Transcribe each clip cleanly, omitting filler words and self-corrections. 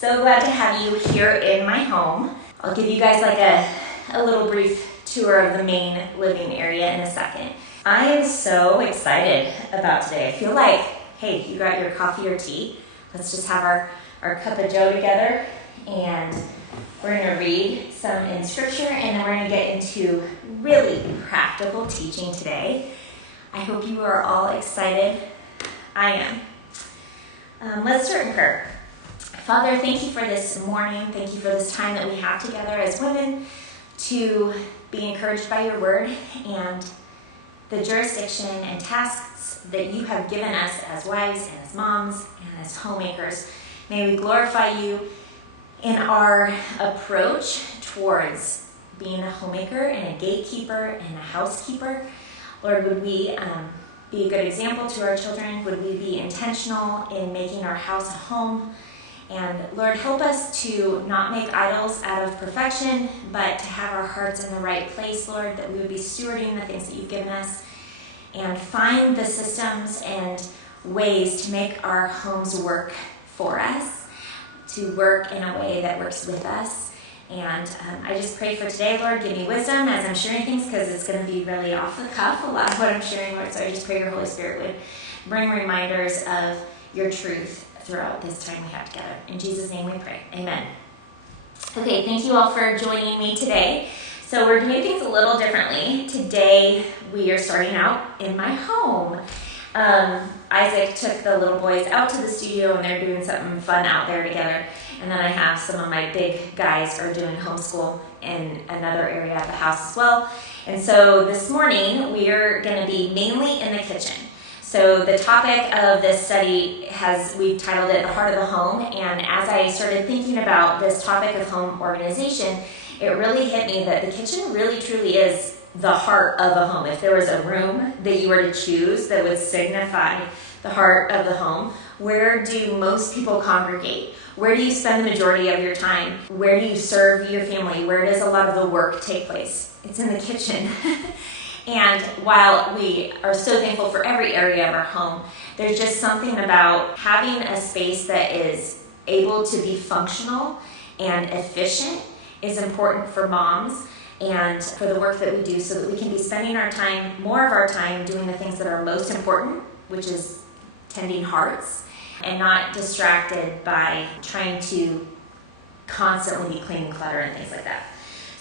So glad to have you here in my home. I'll give you guys like a little brief tour of the main living area in a second. I am so excited about today. I feel like, hey, you got your coffee or tea? Let's just have our cup of joe together, and we're going to read some in scripture, and then we're going to get into really practical teaching today. I hope you are all excited. I am. Let's start in prayer. Father, thank you for this morning. Thank you for this time that we have together as women to be encouraged by your word and the jurisdiction and tasks that you have given us as wives and as moms and as homemakers. May we glorify you in our approach towards being a homemaker and a gatekeeper and a housekeeper. Lord, would we be a good example to our children? Would we be intentional in making our house a home? And Lord, help us to not make idols out of perfection, but to have our hearts in the right place, Lord, that we would be stewarding the things that you've given us and find the systems and ways to make our homes work for us, to work in a way that works with us. And I just pray for today, Lord, give me wisdom as I'm sharing things, because it's going to be really off the cuff, a lot of what I'm sharing, Lord. So I just pray your Holy Spirit would bring reminders of your truth throughout this time we have together. In Jesus' name we pray. Amen. Okay, thank you all for joining me today. So we're doing things a little differently. Today we are starting out in my home. Isaac took the little boys out to the studio and they're doing something fun out there together. And then I have some of my big guys are doing homeschool in another area of the house as well. And so this morning we are going to be mainly in the kitchen. So the topic of this study we've titled it The Heart of the Home. And as I started thinking about this topic of home organization, it really hit me that the kitchen really truly is the heart of a home. If there was a room that you were to choose that would signify the heart of the home, where do most people congregate? Where do you spend the majority of your time? Where do you serve your family? Where does a lot of the work take place? It's in the kitchen. And while we are so thankful for every area of our home, there's just something about having a space that is able to be functional and efficient is important for moms and for the work that we do, so that we can be spending more of our time doing the things that are most important, which is tending hearts, and not distracted by trying to constantly be cleaning clutter and things like that.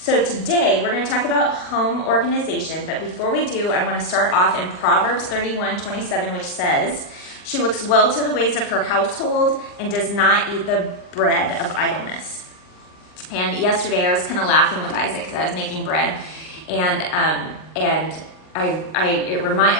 So today we're going to talk about home organization, but before we do, I want to start off in Proverbs 31:27, which says, "She looks well to the ways of her household and does not eat the bread of idleness." And yesterday I was kind of laughing with Isaac because I was making bread, and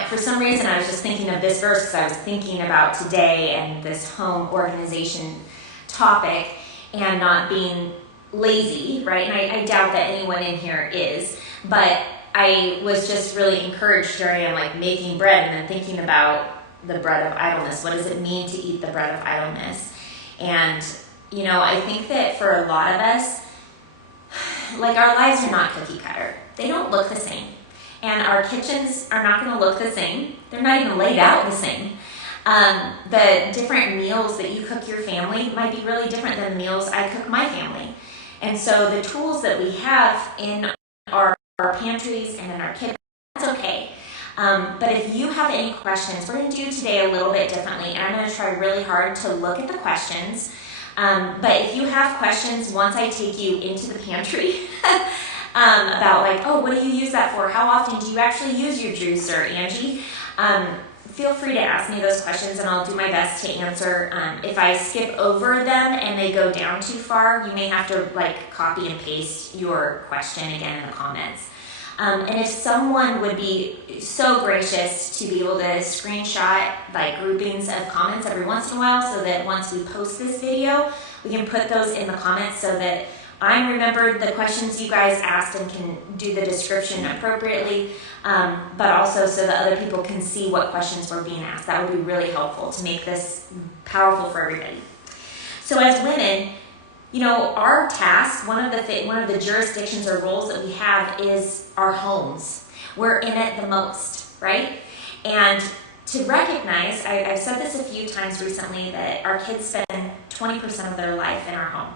for some reason I was just thinking of this verse because I was thinking about today and this home organization topic and not being lazy, right? And I doubt that anyone in here is, but I was just really encouraged during like making bread and then thinking about the bread of idleness. What does it mean to eat the bread of idleness? And I think that for a lot of us, like, our lives are not cookie cutter. They don't look the same. And our kitchens are not going to look the same. They're not even laid out the same. The different meals that you cook your family might be really different than the meals I cook my family. And so the tools that we have in our pantries and in our kitchen, that's okay. But if you have any questions, we're going to do today a little bit differently. And I'm going to try really hard to look at the questions. But if you have questions once I take you into the pantry about like, oh, what do you use that for? How often do you actually use your juicer, Angie? Feel free to ask me those questions and I'll do my best to answer. If I skip over them and they go down too far, you may have to like copy and paste your question again in the comments. And if someone would be so gracious to be able to screenshot like groupings of comments every once in a while, so that once we post this video, we can put those in the comments so that I remembered the questions you guys asked and can do the description appropriately, but also so that other people can see what questions were being asked. That would be really helpful to make this powerful for everybody. So as women, our task, one of the jurisdictions or roles that we have is our homes. We're in it the most, right? And to recognize, I've said this a few times recently, that our kids spend 20% of their life in our home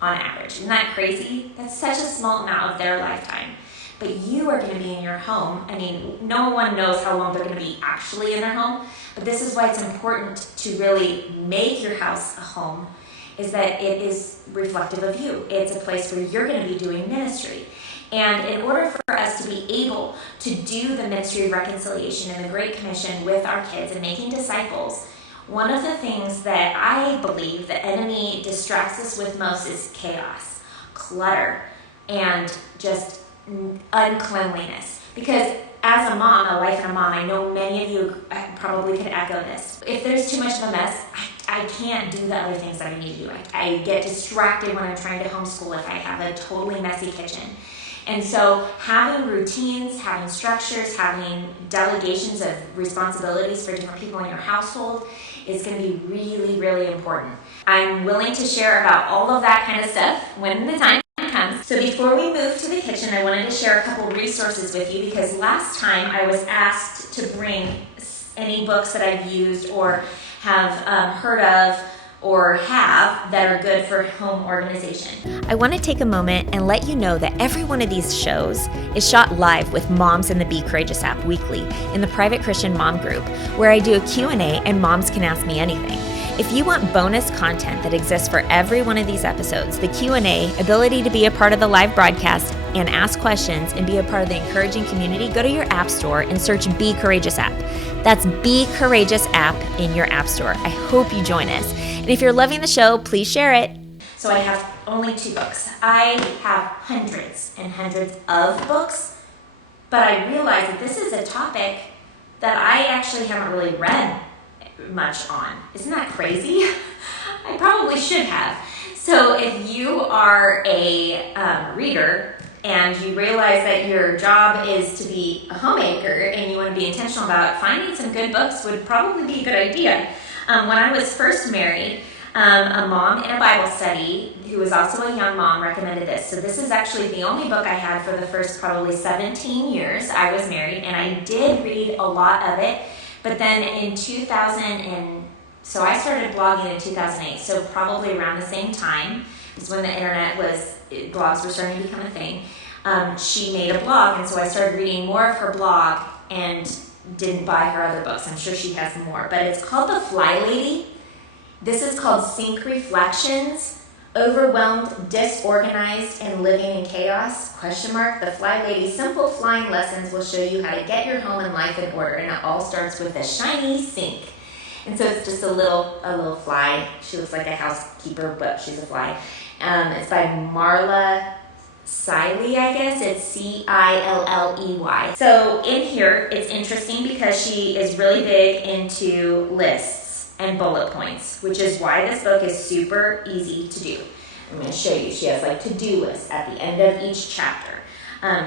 on average. Isn't that crazy? That's such a small amount of their lifetime. But you are going to be in your home. I mean, no one knows how long they're going to be actually in their home, but this is why it's important to really make your house a home, is that it is reflective of you. It's a place where you're going to be doing ministry. And in order for us to be able to do the ministry of reconciliation and the Great Commission with our kids and making disciples, one of the things that I believe the enemy distracts us with most is chaos, clutter, and just uncleanliness. Because as a mom, a wife and a mom, I know many of you probably could echo this. If there's too much of a mess, I can't do the other things that I need to do. I get distracted when I'm trying to homeschool if I have a totally messy kitchen. And so having routines, having structures, having delegations of responsibilities for different people in your household is going to be really, really important. I'm willing to share about all of that kind of stuff when the time comes. So before we move to the kitchen, I wanted to share a couple resources with you, because last time I was asked to bring any books that I've used or have heard of or have that are good for home organization. I want to take a moment and let you know that every one of these shows is shot live with moms in the Be Courageous app weekly in the private Christian mom group, where I do a Q&A and moms can ask me anything. If you want bonus content that exists for every one of these episodes, the Q&A, ability to be a part of the live broadcast and ask questions and be a part of the encouraging community, go to your app store and search Be Courageous app. That's Be Courageous app in your app store. I hope you join us. And if you're loving the show, please share it. So I have only 2 books. I have hundreds and hundreds of books, but I realize that this is a topic that I actually haven't really read much on. Isn't that crazy? I probably should have. So if you are a reader and you realize that your job is to be a homemaker and you want to be intentional about it, finding some good books would probably be a good idea. When I was first married, a mom in a Bible study who was also a young mom recommended this. So this is actually the only book I had for the first probably 17 years I was married, and I did read a lot of it. But then in 2000 so I started blogging in 2008, so probably around the same time is when the internet blogs were starting to become a thing. She made a blog, and so I started reading more of her blog and didn't buy her other books. I'm sure she has more, but it's called The Fly Lady. This is called Sink Reflections, Overwhelmed, Disorganized, and Living in Chaos, ? The Fly Lady, Simple Flying Lessons will show you how to get your home and life in order, and it all starts with a shiny sink. And so it's just a little fly. She looks like a housekeeper, but she's a fly. It's by Marla Siley, I guess. It's Cilley. So in here, it's interesting because she is really big into lists and bullet points, which is why this book is super easy to do. I'm going to show you. She has like to-do lists at the end of each chapter.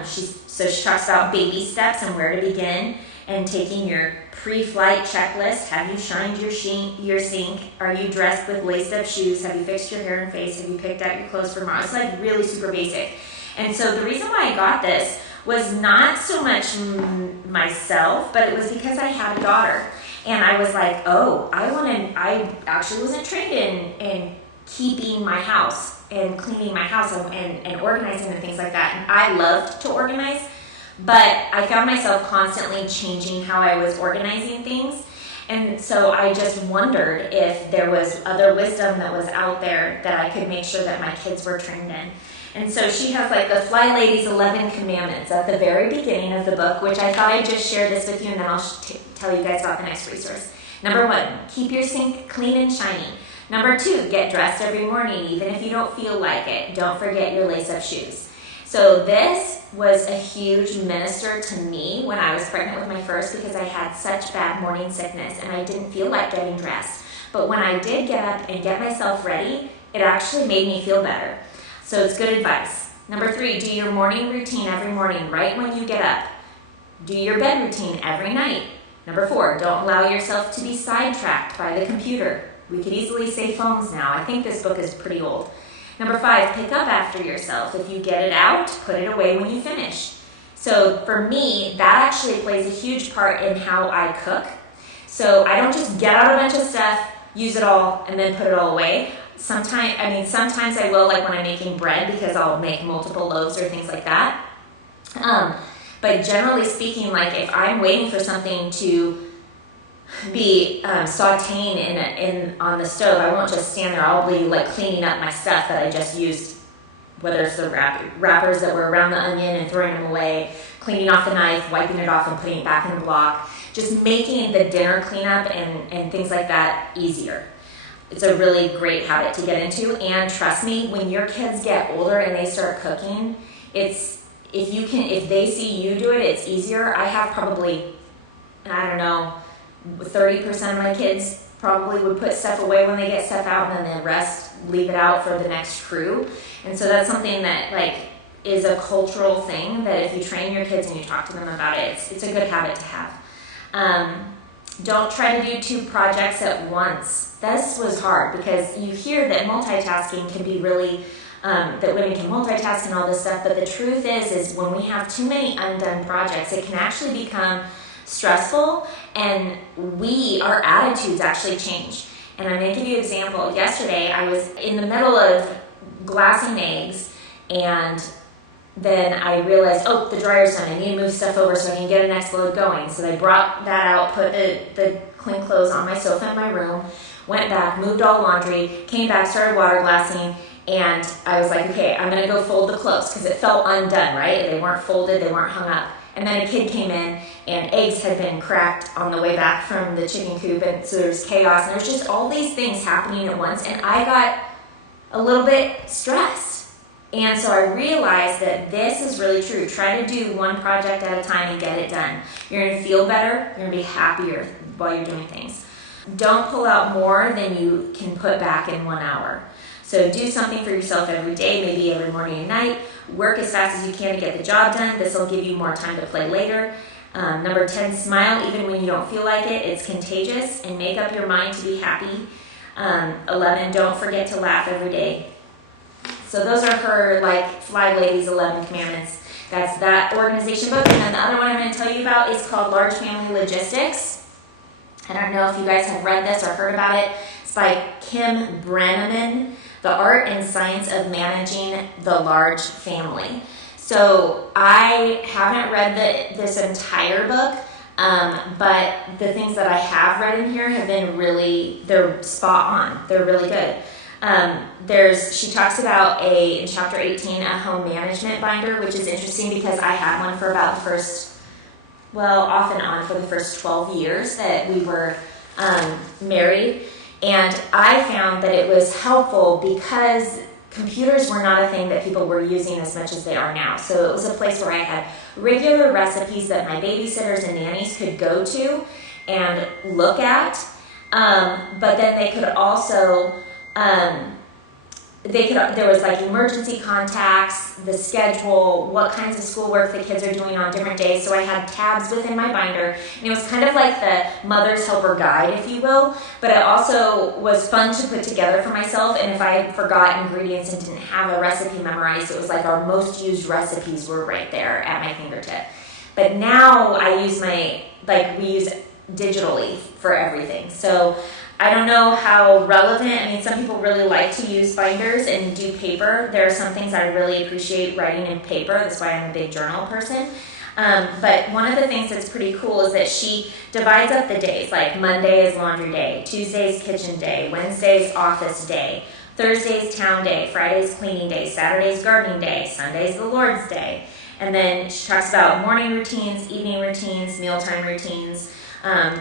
She talks about baby steps and where to begin, and taking your pre-flight checklist. Have you shined your sink? Are you dressed with laced-up shoes? Have you fixed your hair and face? Have you picked out your clothes for tomorrow? It's like really super basic. And so the reason why I got this was not so much myself, but it was because I had a daughter. And I was like, I actually wasn't trained in keeping my house and cleaning my house and organizing and things like that. And I loved to organize, but I found myself constantly changing how I was organizing things. And so I just wondered if there was other wisdom that was out there that I could make sure that my kids were trained in. And so she has like the Fly Lady's 11 Commandments at the very beginning of the book, which I thought I'd just share this with you, and then I'll tell you guys about the next resource. Number 1, keep your sink clean and shiny. Number 2, get dressed every morning, even if you don't feel like it. Don't forget your lace-up shoes. So this was a huge minister to me when I was pregnant with my first, because I had such bad morning sickness and I didn't feel like getting dressed. But when I did get up and get myself ready, it actually made me feel better. So it's good advice. Number 3, do your morning routine every morning, right when you get up. Do your bed routine every night. Number 4, don't allow yourself to be sidetracked by the computer. We could easily say phones now. I think this book is pretty old. Number 5, pick up after yourself. If you get it out, put it away when you finish. So for me, that actually plays a huge part in how I cook. So I don't just get out a bunch of stuff, use it all and then put it all away. Sometimes I will, like when I'm making bread, because I'll make multiple loaves or things like that. But generally speaking, like if I'm waiting for something to be sauteing on the stove, I won't just stand there. I'll be like cleaning up my stuff that I just used, whether it's the wrappers that were around the onion and throwing them away, cleaning off the knife, wiping it off and putting it back in the block, just making the dinner cleanup and things like that easier. It's a really great habit to get into, and trust me, when your kids get older and they start cooking, if they see you do it, it's easier. I have probably, I don't know, 30% of my kids probably would put stuff away when they get stuff out, and then the rest leave it out for the next crew. And so that's something that like is a cultural thing that if you train your kids and you talk to them about it, it's a good habit to have. Don't try to do 2 projects at once. This was hard because you hear that multitasking can be really, that women can multitask and all this stuff, but the truth is when we have too many undone projects, it can actually become stressful, and our attitudes actually change. And I'm going to give you an example. Yesterday, I was in the middle of glassing eggs, and then I realized, the dryer's done. I need to move stuff over so I can get a next load going. So I brought that out, put the clean clothes on my sofa in my room, went back, moved all laundry, came back, started water glassing, and I was like, okay, I'm going to go fold the clothes because it felt undone, right? They weren't folded, they weren't hung up. And then a kid came in, and eggs had been cracked on the way back from the chicken coop, and so there's chaos, and there's just all these things happening at once, and I got a little bit stressed. And so I realized that this is really true. Try to do 1 project at a time and get it done. You're going to feel better. You're going to be happier while you're doing things. Don't pull out more than you can put back in 1 hour. So do something for yourself every day, maybe every morning and night. Work as fast as you can to get the job done. This will give you more time to play later. Number 10, smile even when you don't feel like it. It's contagious, and make up your mind to be happy. 11, don't forget to laugh every day. So those are her like Fly Ladies 11 Commandments. That's that organization book. And then the other one I'm going to tell you about is called Large Family Logistics. I don't know if you guys have read this or heard about it. It's by Kim Brenneman, The Art and Science of Managing the Large Family. So I haven't read this entire book, but the things that I have read in here have been they're spot on. They're really good. She talks about in chapter 18, a home management binder, which is interesting because I had one for about off and on for the first 12 years that we were married. And I found that it was helpful because computers were not a thing that people were using as much as they are now. So it was a place where I had regular recipes that my babysitters and nannies could go to and look at. But then they could also, there was like emergency contacts, the schedule, what kinds of schoolwork the kids are doing on different days. So I had tabs within my binder, and it was kind of like the mother's helper guide, if you will, but it also was fun to put together for myself. And if I forgot ingredients and didn't have a recipe memorized, it was like our most used recipes were right there at my fingertip. But now I use we use digitally for everything. So I don't know how relevant, some people really like to use binders and do paper. There are some things I really appreciate writing in paper. That's why I'm a big journal person. But one of the things that's pretty cool is that she divides up the days, like Monday is laundry day, Tuesday is kitchen day, Wednesday is office day, Thursday is town day, Friday is cleaning day, Saturday is gardening day, Sunday is the Lord's day. And then she talks about morning routines, evening routines, mealtime routines.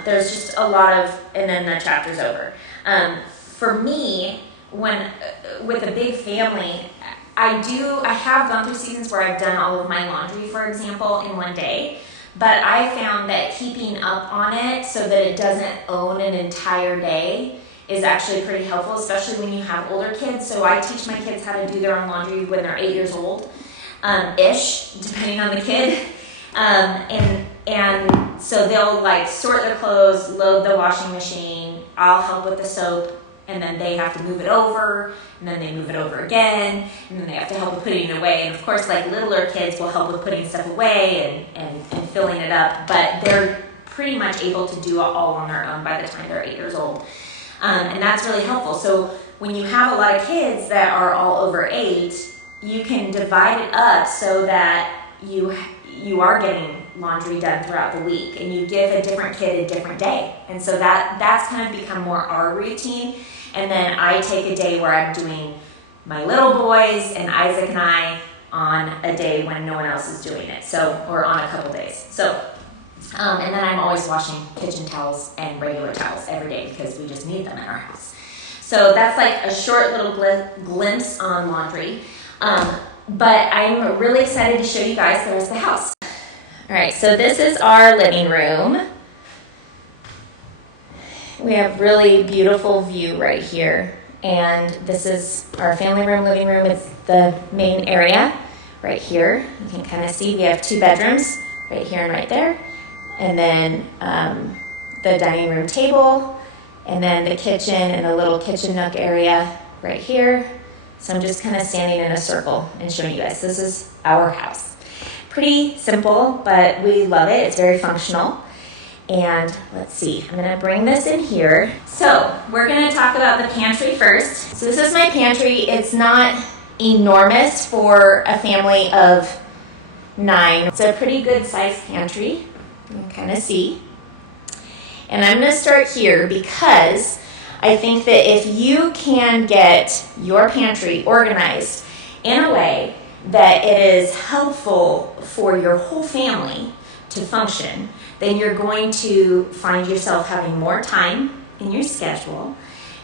There's just a lot and then the chapter's over. For me, with a big family, I have gone through seasons where I've done all of my laundry, for example, in one day, but I found that keeping up on it so that it doesn't own an entire day is actually pretty helpful, especially when you have older kids. So I teach my kids how to do their own laundry when they're 8 years old, ish, depending on the kid. And so they'll sort their clothes, load the washing machine, I'll help with the soap, and then they have to move it over, and then they move it over again, and then they have to help with putting it away. And of course, littler kids will help with putting stuff away and filling it up, but they're pretty much able to do it all on their own by the time they're 8 years old. And that's really helpful. So when you have a lot of kids that are all over 8, you can divide it up so that you are getting laundry done throughout the week, and you give a different kid a different day. And so that's kind of become more our routine. And then I take a day where I'm doing my little boys and Isaac and I on a day when no one else is doing it. So, or on a couple days. So, and then I'm always washing kitchen towels and regular towels every day because we just need them in our house. So that's like a short little glimpse on laundry. But I'm really excited to show you guys the rest of the house. All right, so this is our living room. We have really beautiful view right here. And this is our family room, living room. It's the main area right here. You can kind of see we have 2 bedrooms right here and right there. And then the dining room table, and then the kitchen and a little kitchen nook area right here. So I'm just kind of standing in a circle and showing you guys. This is our house. Pretty simple, but we love it. It's very functional. And let's see, I'm gonna bring this in here. So we're gonna talk about the pantry first. So this is my pantry. It's not enormous for a family of 9. It's a pretty good sized pantry. You can kind of see. And I'm gonna start here because I think that if you can get your pantry organized in a way that it is helpful for your whole family to function, then you're going to find yourself having more time in your schedule,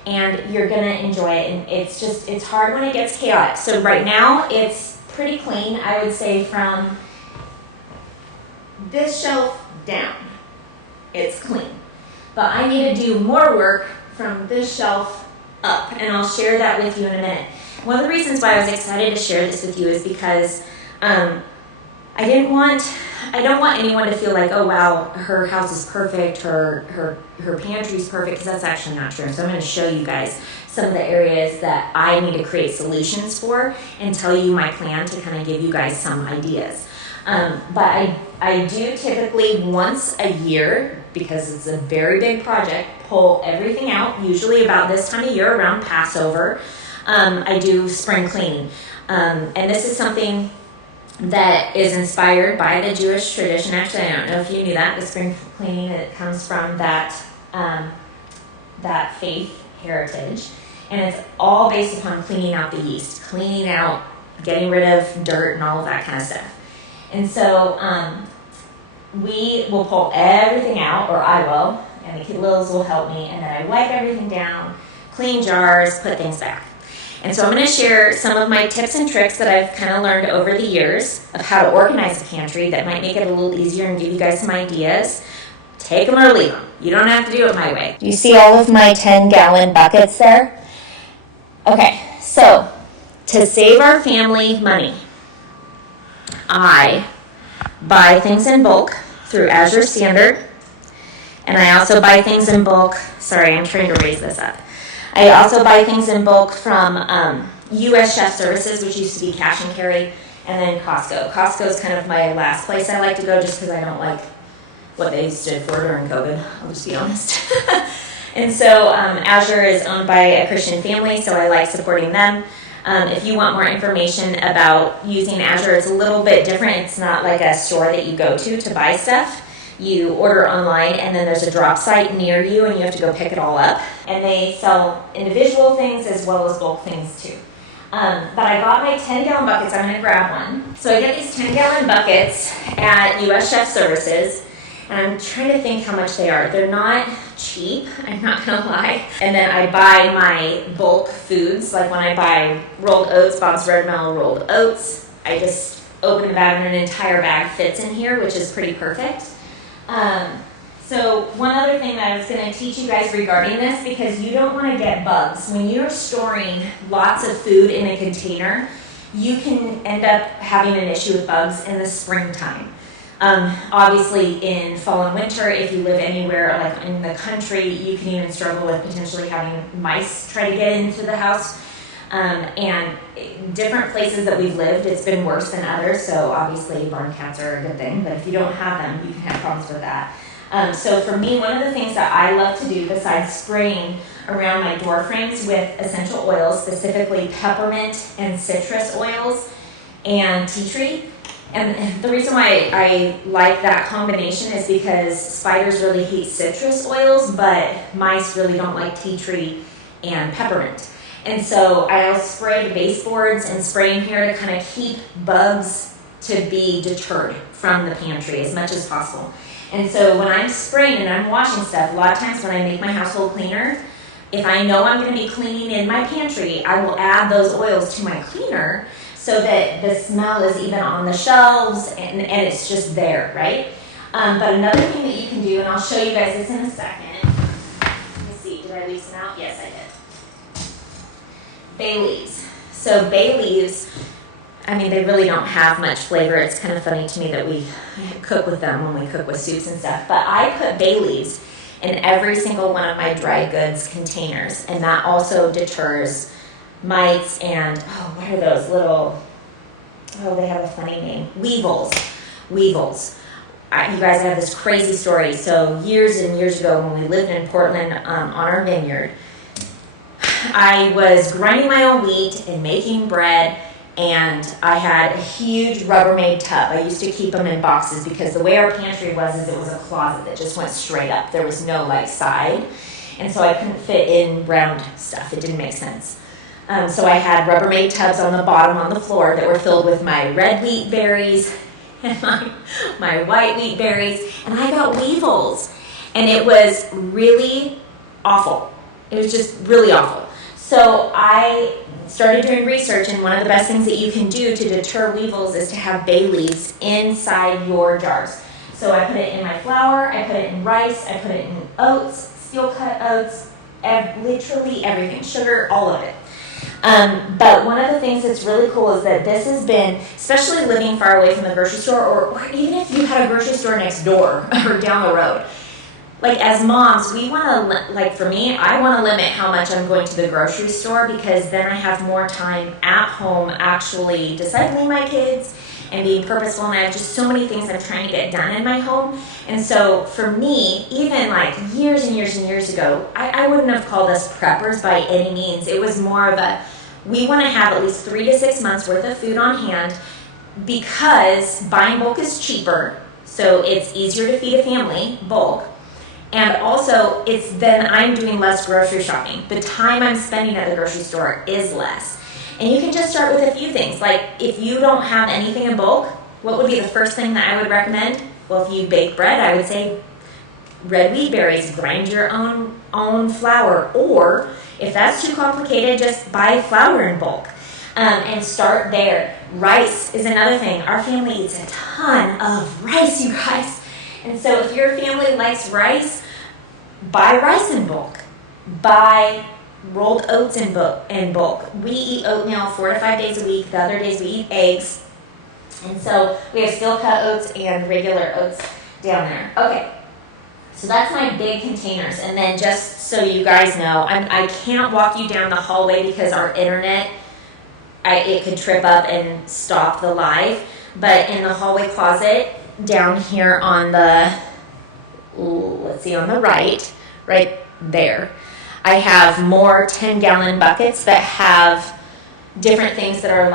and you're going to enjoy it. And it's hard when it gets chaotic. So right now it's pretty clean, I would say, from this shelf down. It's clean. But I need to do more work from this shelf up, and I'll share that with you in a minute. One of the reasons why I was excited to share this with you is because I don't want anyone to feel like, oh wow, her house is perfect, her pantry is perfect, because that's actually not true. So I'm going to show you guys some of the areas that I need to create solutions for and tell you my plan to kind of give you guys some ideas. But I do typically once a year, because it's a very big project, pull everything out, usually about this time of year around Passover. I do spring cleaning. And this is something that is inspired by the Jewish tradition. Actually, I don't know if you knew that. The spring cleaning, it comes from that faith heritage. And it's all based upon cleaning out the yeast, cleaning out, getting rid of dirt and all of that kind of stuff. And so we will pull everything out, or I will, and the kid Lils will help me, and then I wipe everything down, clean jars, put things back. And so I'm going to share some of my tips and tricks that I've kind of learned over the years of how to organize a pantry that might make it a little easier and give you guys some ideas. Take them or leave them. You don't have to do it my way. You see all of my 10-gallon buckets there? Okay, so to save our family money, I buy things in bulk through Azure Standard, and I also buy things in bulk. Sorry, I'm trying to raise this up. I also buy things in bulk from US Chef Services, which used to be Cash and Carry, and then Costco. Costco is kind of my last place I like to go just because I don't like what they stood for during COVID, I'll just be honest. And so Azure is owned by a Christian family, so I like supporting them. If you want more information about using Azure, it's a little bit different. It's not like a store that you go to buy stuff. You order online, and then there's a drop site near you, and you have to go pick it all up. And they sell individual things as well as bulk things too. But I got my 10-gallon buckets. I'm going to grab one. So I get these 10-gallon buckets at US Chef Services, and I'm trying to think how much they are. They're not cheap, I'm not going to lie. And then I buy my bulk foods, like when I buy rolled oats, Bob's Red Mill rolled oats. I just open the bag, and an entire bag fits in here, which is pretty perfect. So one other thing that I was going to teach you guys regarding this, because you don't want to get bugs. When you're storing lots of food in a container, you can end up having an issue with bugs in the springtime. Obviously in fall and winter, if you live anywhere like in the country, you can even struggle with potentially having mice try to get into the house. And different places that we've lived, it's been worse than others, so obviously barn cats are a good thing, but if you don't have them, you can have problems with that. So for me, one of the things that I love to do besides spraying around my door frames with essential oils, specifically peppermint and citrus oils and tea tree. And the reason why I like that combination is because spiders really hate citrus oils, but mice really don't like tea tree and peppermint. And so I'll spray the baseboards and spray in here to kind of keep bugs to be deterred from the pantry as much as possible. And so when I'm spraying and I'm washing stuff, a lot of times when I make my household cleaner, if I know I'm going to be cleaning in my pantry, I will add those oils to my cleaner so that the smell is even on the shelves and it's just there, right? But another thing that you can do, and I'll show you guys this in a second. Let me see, did I leave some out? Yes, I did. Bay leaves. So bay leaves, I mean, they really don't have much flavor. It's kind of funny to me that we cook with them when we cook with soups and stuff. But I put bay leaves in every single one of my dry goods containers, and that also deters mites and, what are those little, they have a funny name, weevils. You guys have this crazy story. So years and years ago when we lived in Portland on our vineyard, I was grinding my own wheat and making bread, and I had a huge Rubbermaid tub. I used to keep them in boxes because the way our pantry was is it was a closet that just went straight up. There was no side, and so I couldn't fit in round stuff. It didn't make sense. So I had Rubbermaid tubs on the bottom on the floor that were filled with my red wheat berries and my white wheat berries, and I got weevils, and it was really awful. It was just really awful. So I started doing research, and one of the best things that you can do to deter weevils is to have bay leaves inside your jars. So I put it in my flour, I put it in rice, I put it in oats, steel cut oats, literally everything, sugar, all of it. But one of the things that's really cool is that this has been, especially living far away from the grocery store, or even if you had a grocery store next door or down the road. As moms, we want to, for me, I want to limit how much I'm going to the grocery store because then I have more time at home actually discipling my kids and being purposeful, and I have just so many things I'm trying to get done in my home. And so for me, even years and years and years ago, I wouldn't have called us preppers by any means. It was more of we want to have at least 3 to 6 months worth of food on hand because buying bulk is cheaper, so it's easier to feed a family, bulk. And also, then I'm doing less grocery shopping. The time I'm spending at the grocery store is less. And you can just start with a few things. If you don't have anything in bulk, what would be the first thing that I would recommend? Well, if you bake bread, I would say red wheat berries, grind your own flour. Or, if that's too complicated, just buy flour in bulk. And start there. Rice is another thing. Our family eats a ton of rice, you guys. And so if your family likes rice, buy rice in bulk. Buy rolled oats in bulk. We eat oatmeal 4 to 5 days a week. The other days we eat eggs. And so we have steel cut oats and regular oats down there. Okay, so that's my big containers. And then just so you guys know, I can't walk you down the hallway because our internet, it could trip up and stop the live. But in the hallway closet, down here on the, on the right there, I have more 10-gallon buckets that have different things that are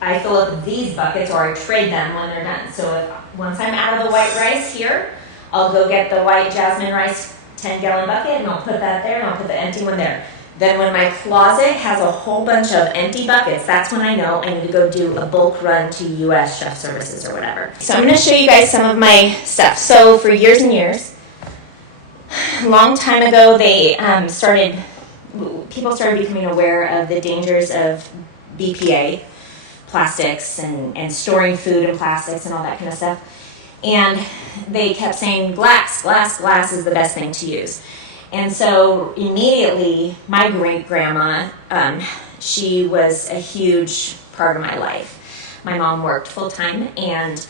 I fill up these buckets or I trade them when they're done. So once I'm out of the white rice here, I'll go get the white jasmine rice 10-gallon bucket and I'll put that there and I'll put the empty one there. Then when my closet has a whole bunch of empty buckets, that's when I know I need to go do a bulk run to U.S. Chef Services or whatever. So I'm going to show you guys some of my stuff. So for years and years, a long time ago, people started becoming aware of the dangers of BPA, plastics, and storing food in plastics and all that kind of stuff. And they kept saying glass is the best thing to use. And so immediately, my great-grandma, she was a huge part of my life. My mom worked full-time, and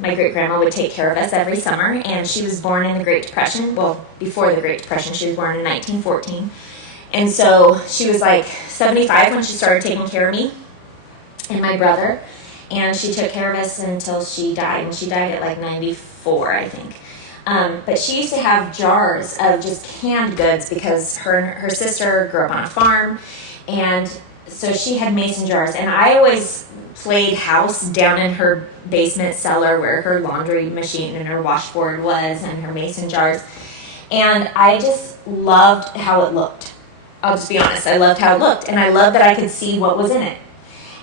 my great-grandma would take care of us every summer, and she was born in the Great Depression. Well, before the Great Depression, she was born in 1914. And so she was 75 when she started taking care of me and my brother, and she took care of us until she died, and she died at 94, I think. But she used to have jars of just canned goods because her sister grew up on a farm, and so she had mason jars. And I always played house down in her basement cellar where her laundry machine and her washboard was and her mason jars. And I just loved how it looked. I'll just be honest. I loved how it looked, and I loved that I could see what was in it.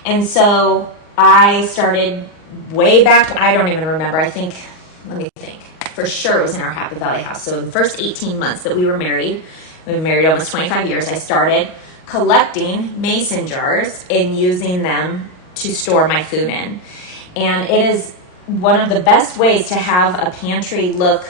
And so I started way back, I don't even remember, let me think. For sure it was in our Happy Valley house. So the first 18 months that we were married almost 25 years, I started collecting mason jars and using them to store my food in. And it is one of the best ways to have a pantry look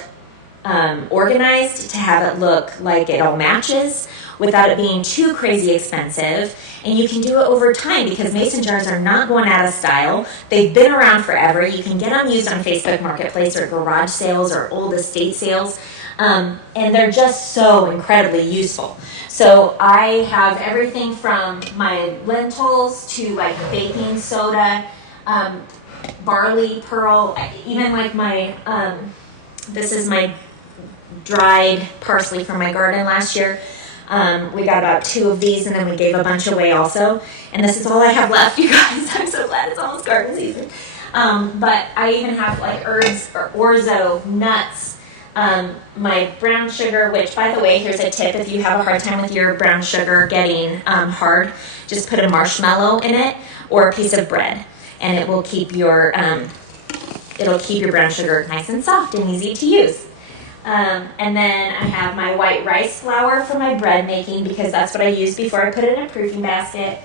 organized, to have it look like it all matches without it being too crazy expensive. And you can do it over time because mason jars are not going out of style. They've been around forever. You can get them used on Facebook Marketplace or garage sales or old estate sales. And they're just so incredibly useful. So I have everything from my lentils to like baking soda, barley, pearl, even like my, this is my dried parsley from my garden last year. We got about 2 of these, and then we gave a bunch away also. And this is all I have left, you guys. I'm so glad it's almost garden season. But I even have like herbs or orzo, nuts, my brown sugar, which, by the way, here's a tip. If you have a hard time with your brown sugar getting hard, just put a marshmallow in it or a piece of bread, and it will keep your brown sugar nice and soft and easy to use. And then I have my white rice flour for my bread making because that's what I use before I put it in a proofing basket.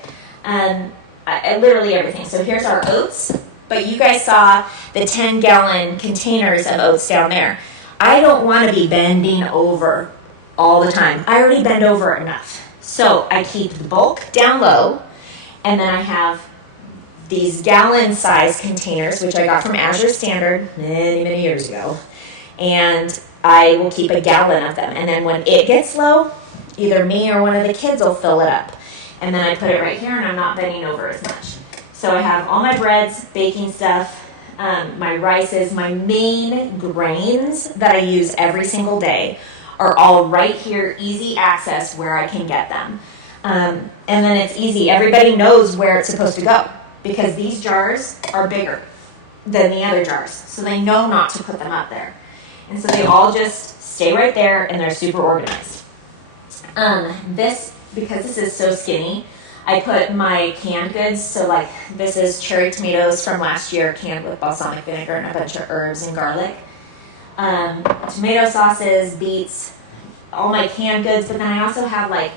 Literally everything. So here's our oats, but you guys saw the 10-gallon containers of oats down there. I don't want to be bending over all the time. I already bend over enough. So I keep the bulk down low, and then I have these gallon-size containers, which I got from Azure Standard many, many years ago. And I will keep a gallon of them. And then when it gets low, either me or one of the kids will fill it up. And then I put it right here, and I'm not bending over as much. So I have all my breads, baking stuff, my rices, my main grains that I use every single day are all right here, easy access where I can get them. And then it's easy. Everybody knows where it's supposed to go because these jars are bigger than the other jars. So they know not to put them up there. And so they all just stay right there, and they're super organized. Because this is so skinny, I put my canned goods. So like this is cherry tomatoes from last year, canned with balsamic vinegar and a bunch of herbs and garlic. Tomato sauces, beets, all my canned goods. But then I also have like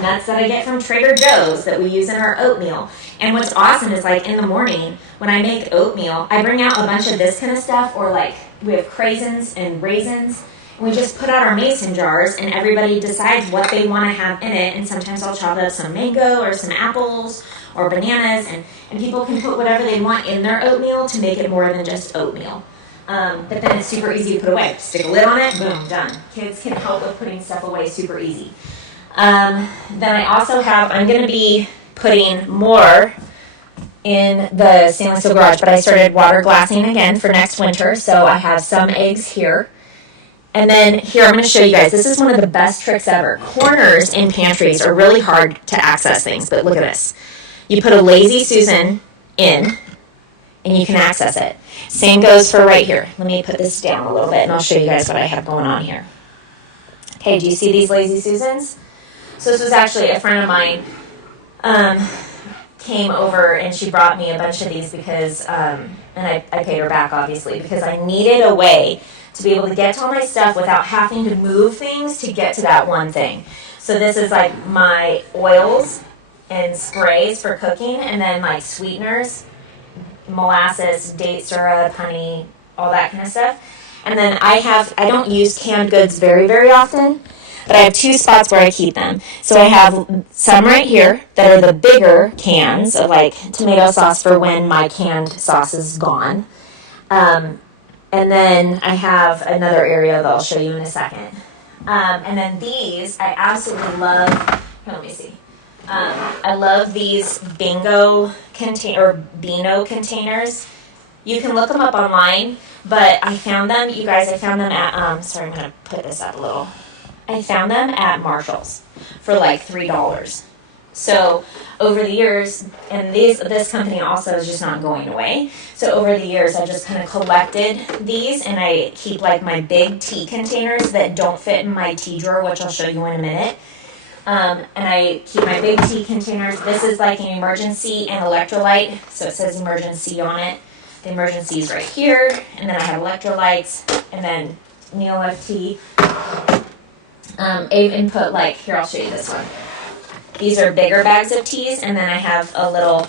nuts that I get from Trader Joe's that we use in our oatmeal. And what's awesome is like in the morning when I make oatmeal, I bring out a bunch of this kind of stuff, or like we have craisins and raisins, and we just put out our mason jars, and everybody decides what they want to have in it. And sometimes I'll chop up some mango or some apples or bananas, and people can put whatever they want in their oatmeal to make it more than just oatmeal. But then it's super easy to put away. Stick a lid on it, boom, done. Kids can help with putting stuff away super easy. Then I also have, I'm going to be putting more in the stainless steel garage, but I started water glassing again for next winter, so I have some eggs here. And then here, I'm going to show you guys, this is one of the best tricks ever. Corners in pantries are really hard to access things, but look at this. You put a Lazy Susan in, and you can access it. Same goes for right here. Let me put this down a little bit, and I'll show you guys what I have going on here. Okay, do you see these Lazy Susans? So this was actually a friend of mine came over, and she brought me a bunch of these because, and I paid her back, obviously, because I needed a way to be able to get to all my stuff without having to move things to get to that one thing. So this is like my oils and sprays for cooking, and then like sweeteners, molasses, date syrup, honey, all that kind of stuff. And then I don't use canned goods very, very often, but I have 2 spots where I keep them. So I have some right here that are the bigger cans of like tomato sauce for when my canned sauce is gone. And then I have another area that I'll show you in a second. And then these, I absolutely love. Let me see. I love these Bino containers. You can look them up online, But I found them, you guys, I found them at, sorry, I'm going to put this up a little. I found them at Marshall's for like $3. So over the years, and this company also is just not going away. So over the years, I just kind of collected these, and I keep like my big tea containers that don't fit in my tea drawer, which I'll show you in a minute. And I keep my big tea containers. This is like an emergency and electrolyte, so it says emergency on it. The emergency is right here, and then I have electrolytes, and then Neil left tea. I even put like, here, I'll show you this one. These are bigger bags of teas, and then I have a little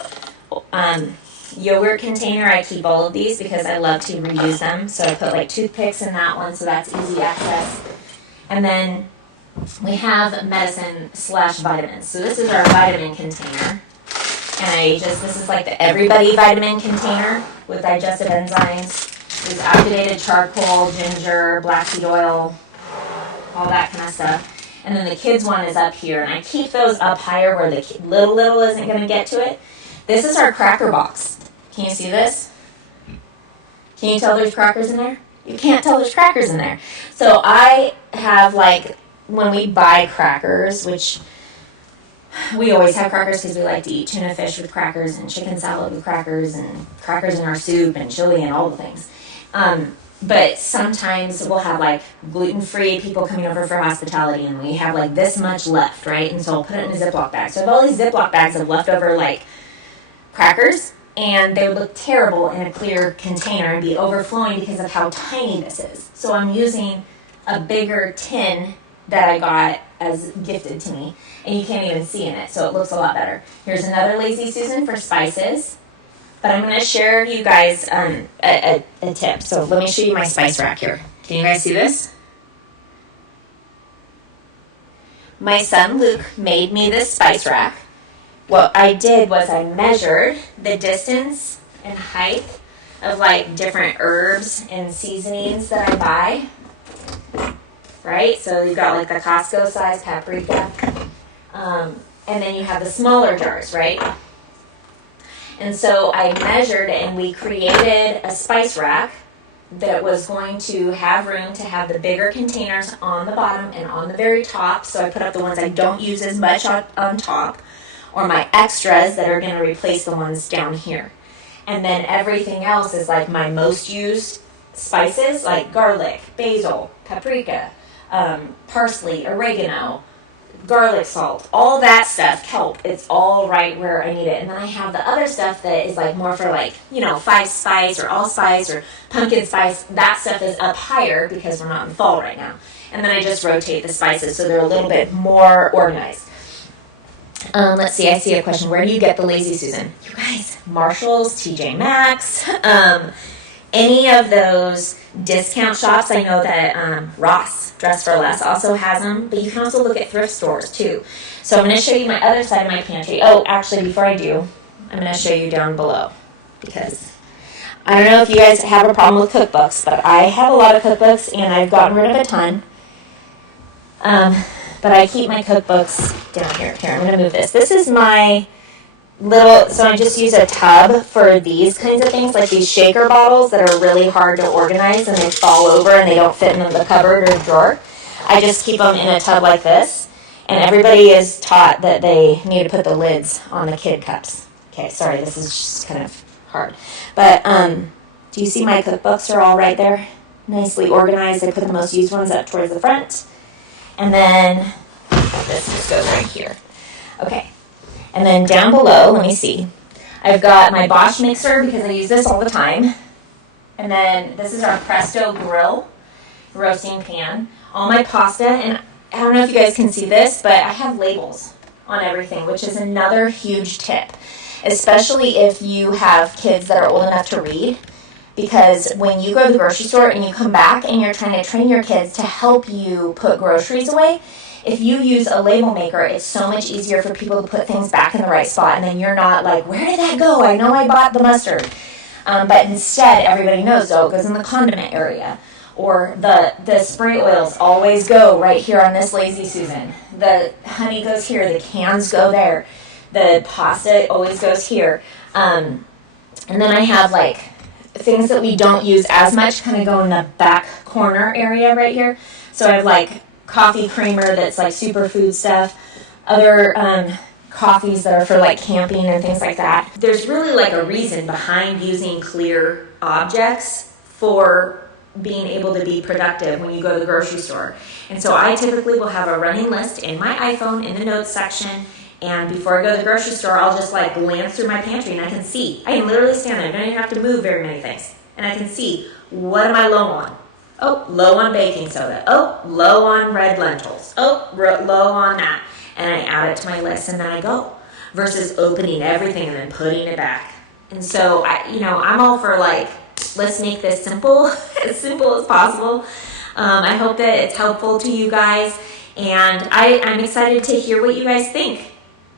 yogurt container. I keep all of these because I love to reuse them. So I put like toothpicks in that one, so that's easy access. And then we have medicine / vitamins. So this is our vitamin container. And this is like the Everybody vitamin container with digestive enzymes. There's activated charcoal, ginger, black seed oil, all that kind of stuff. And then the kids one is up here, and I keep those up higher where the little isn't going to get to it. This is our cracker box. Can you see this? Can you tell there's crackers in there? You can't tell there's crackers in there. So I have like, when we buy crackers, which we always have crackers because we like to eat tuna fish with crackers and chicken salad with crackers and crackers in our soup and chili and all the things. But sometimes we'll have like gluten-free people coming over for hospitality, and we have like this much left, right? And so I'll put it in a Ziploc bag. So I have all these Ziploc bags of leftover like crackers, and they would look terrible in a clear container and be overflowing because of how tiny this is. So I'm using a bigger tin that I got as gifted to me, and you can't even see in it, so it looks a lot better. Here's another Lazy Susan for spices. But I'm going to share you guys a tip. So let me show you my spice rack here. Can you guys see this? My son Luke made me this spice rack. What I did was I measured the distance and height of like different herbs and seasonings that I buy. Right? So you've got like the Costco size paprika. And then you have the smaller jars, right? And so I measured and we created a spice rack that was going to have room to have the bigger containers on the bottom and on the very top. So I put up the ones I don't use as much on top, or my extras that are going to replace the ones down here. And then everything else is like my most used spices, like garlic, basil, paprika, parsley, oregano, garlic salt, all that stuff, kelp, it's all right where I need it. And then I have the other stuff that is like more for like, 5 spice or allspice or pumpkin spice. That stuff is up higher because we're not in fall right now. And then I just rotate the spices so they're a little bit more organized. Let's see, I see a question. Where do you get the Lazy Susan? You guys, Marshall's, TJ Maxx, any of those discount shops. I know that Ross, Dress for Less, also has them, but you can also look at thrift stores too. So I'm going to show you my other side of my pantry. Oh, actually, before I do, I'm going to show you down below, because I don't know if you guys have a problem with cookbooks, but I have a lot of cookbooks, and I've gotten rid of a ton. But I keep my cookbooks down here. Here, I'm going to move this. This is my so I just use a tub for these kinds of things, like these shaker bottles that are really hard to organize and they fall over and they don't fit in the cupboard or drawer. I just keep them in a tub like this, and everybody is taught that they need to put the lids on the kid cups. Okay, sorry, this is just kind of hard. But do you see my cookbooks are all right there? Nicely organized. I put the most used ones up towards the front. And then this just goes right here. Okay. And then down below, let me see, I've got my Bosch mixer because I use this all the time. And then this is our Presto grill, roasting pan. All my pasta, and I don't know if you guys can see this, but I have labels on everything, which is another huge tip, especially if you have kids that are old enough to read. Because when you go to the grocery store and you come back and you're trying to train your kids to help you put groceries away, if you use a label maker, it's so much easier for people to put things back in the right spot, and then you're not like, where did that go? I know I bought the mustard. But instead, everybody knows, it goes in the condiment area. Or the spray oils always go right here on this Lazy Susan. The honey goes here, the cans go there. The pasta always goes here. And then I have like things that we don't use as much kind of go in the back corner area right here. So I have like coffee creamer that's like superfood stuff, other coffees that are for like camping and things like that. There's really like a reason behind using clear objects for being able to be productive when you go to the grocery store. And so I typically will have a running list in my iPhone in the notes section, and before I go to the grocery store, I'll just like glance through my pantry and I can see. I can literally stand there, I don't even have to move very many things. And I can see, what am I low on? Oh, low on baking soda. Oh, low on red lentils. Oh, low on that. And I add it to my list and then I go. Versus opening everything and then putting it back. And so, I'm all for like, let's make this simple, as simple as possible. I hope that it's helpful to you guys. And I'm excited to hear what you guys think.